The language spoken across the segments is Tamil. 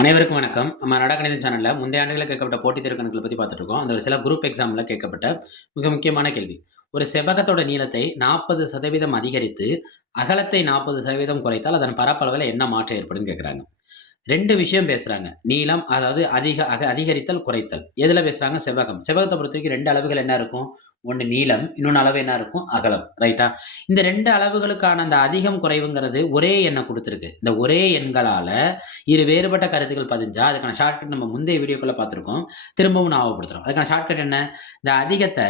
அனைவருக்கும் வணக்கம். நம்ம நடகணிதம் சேனல்ல முந்தைய ஆண்டுகளில் கேட்கப்பட்ட போட்டித் தேர்வு கணக்குகளை பத்தி பார்த்துட்டு இருக்கோம். அந்த ஒரு சில குரூப் எக்ஸாம்ல கேட்கப்பட்ட மிக முக்கியமான கேள்வி. ஒரு செவ்வகத்தோட நீளத்தை 40% அதிகரித்து, அகலத்தை 40% குறைத்தால் அதன் பரப்பளவுல என்ன மாற்றம் ஏற்படும்னு கேட்குறாங்க. 2 விஷயம் பேசுறாங்க. நீளம் அதாவது அதிகரித்தல், குறைத்தல். எதுல பேசுறாங்க? செவ்வகம். செவ்வகத்த பொறுத்தவரைக்கும் 2 அளவுகள் என்ன இருக்கும்? ஒண்ணு நீளம், இன்னொன்னு அளவு என்ன இருக்கும்? அகலம். ரைட்டா? இந்த 2 அளவுகளுக்கான அந்த அதிகம், குறைவுங்கிறது ஒரே எண்ண குடுத்திருக்கு. இந்த ஒரே எண்களால இரு வேறுபட்ட கருத்துக்கள் பதிஞ்சா, அதுக்கான ஷார்ட்கட் நம்ம முந்தைய வீடியோக்குள்ள பார்த்திருக்கோம். திரும்பவும் ஞாபகப்படுத்துறோம். அதுக்கான ஷார்ட்கட் என்ன? இந்த அதிகத்த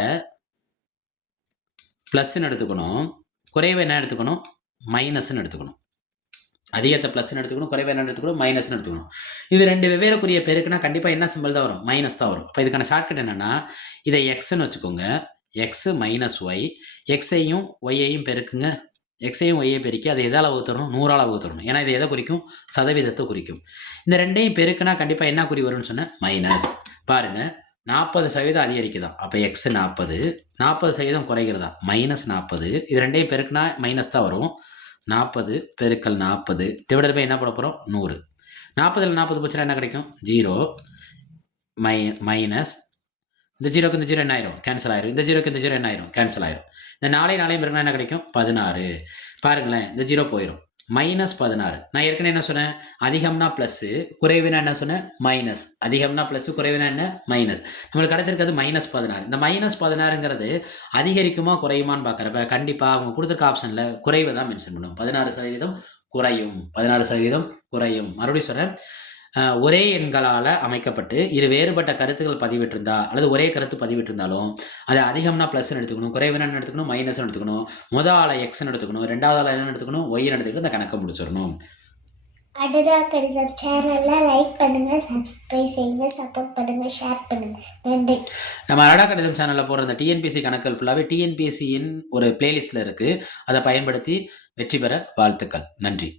பிளஸ்ன்னு எடுத்துக்கணும். குறைவ என்ன எடுத்துக்கணும்? மைனஸ்ன்னு எடுத்துக்கணும். அதிகத்தை ப்ளஸ்ன்னு எடுத்துக்கணும், குறைவை என்ன எடுத்துக்கணும், மைனஸ்ன்னு எடுத்துக்கணும். இது 2 வெவ்வேறுக்குரிய பெருக்குன்னா கண்டிப்பாக என்ன சிம்பிள் தான் வரும்? மைனஸ் தான் வரும். இப்போ இதுக்கான ஷார்ட்கட் என்னன்னா, இதை எக்ஸ்ன்னு வச்சுக்கோங்க. X minus y. எக்ஸையும் ஒய்யையும் பெருக்குங்க. எக்ஸையும் ஒய்யை பெருக்கி அதை எதால் வகுத்தரணும்? 100ஆல் வகுத்தரணும். ஏன்னா இது எதை குறிக்கும்? சதவீதத்தை குறிக்கும். இந்த 2ஐயும் பெருக்குனா கண்டிப்பாக என்ன குறி வரும்னு சொன்னேன்? மைனஸ். பாருங்கள், 40% அதிகரிக்குதான். அப்போ எக்ஸ் 40, 40% குறைகிறதா? மைனஸ் 40. இது 2ஐயும் பெருக்குனா மைனஸ் தான் வரும். 40 பெருக்கல் 40 டிவைடட் பை என்ன போட போகிறோம்? 100. 40ல் 40 போச்சுன்னா என்ன கிடைக்கும்? 0 மைனஸ் இந்த 0க்கு இந்த 0 என்ன ஆயிரும்? கேன்சல் ஆயிரும். இந்த 0க்கு இந்த 0 என்ன ஆயிரும்? கேன்சல் ஆயிரும். இந்த 4 பெருக்கினா என்ன கிடைக்கும்? 16. பாருங்களேன், இந்த 0 போயிடும். மைனஸ் 16. நான் ஏற்கனவே என்ன சொன்னேன்? அதிகம்னா ப்ளஸ்ஸு, குறைவுனா என்ன சொன்னேன்? மைனஸ். அதிகம்னா ப்ளஸ்ஸு, குறைவுனா என்ன? மைனஸ். நம்மளுக்கு கிடைச்சிருக்கிறது மைனஸ் 16. இந்த மைனஸ் 16ங்கிறது அதிகரிக்குமா குறையுமான்னு பார்க்குறப்ப கண்டிப்பாக அவங்க கொடுத்துருக்க ஆப்ஷனில் குறைவை தான் மென்ஷன் பண்ணுவோம். 16% குறையும். 16% குறையும். மறுபடியும் சொல்கிறேன், ஒரே எண்களால் அமைக்கப்பட்டு இரு வேறுபட்ட கருத்துக்கள் பதிவிட்டிருந்தா அல்லது ஒரே கருத்து பதிவிட்டிருந்தாலும் அது அதிகம்னா ப்ளஸ்ன்னு எடுத்துக்கணும், குறைவுனா எடுத்துக்கணும், மைனஸ்ன்னு எடுத்துக்கணும். முதல் ஆளை எக்ஸ்ன்னு எடுத்துக்கணும், ரெண்டாவது ஆளை என்ன எடுத்துக்கணும்? ஒய்ன்னு எடுத்துக்கிட்டு அந்த கணக்கை முடிச்சிடணும். அடடா கணிதம் சேனலை லைக் பண்ணுங்க, சப்ஸ்கிரைப் செய்யுங்க, சப்போர்ட் பண்ணுங்க, ஷேர் பண்ணுங்க. நன்றி. நம்ம அடடா கணிதம் சேனலில் போடுற இந்த டிஎன்பிஎஸ்சி கணக்குகள் ஃபுல்லாகவே டிஎன்பிஎஸ்சியின் ஒரு பிளேலிஸ்ட்டில் இருக்குது. அதை பயன்படுத்தி வெற்றி பெற வாழ்த்துக்கள். நன்றி.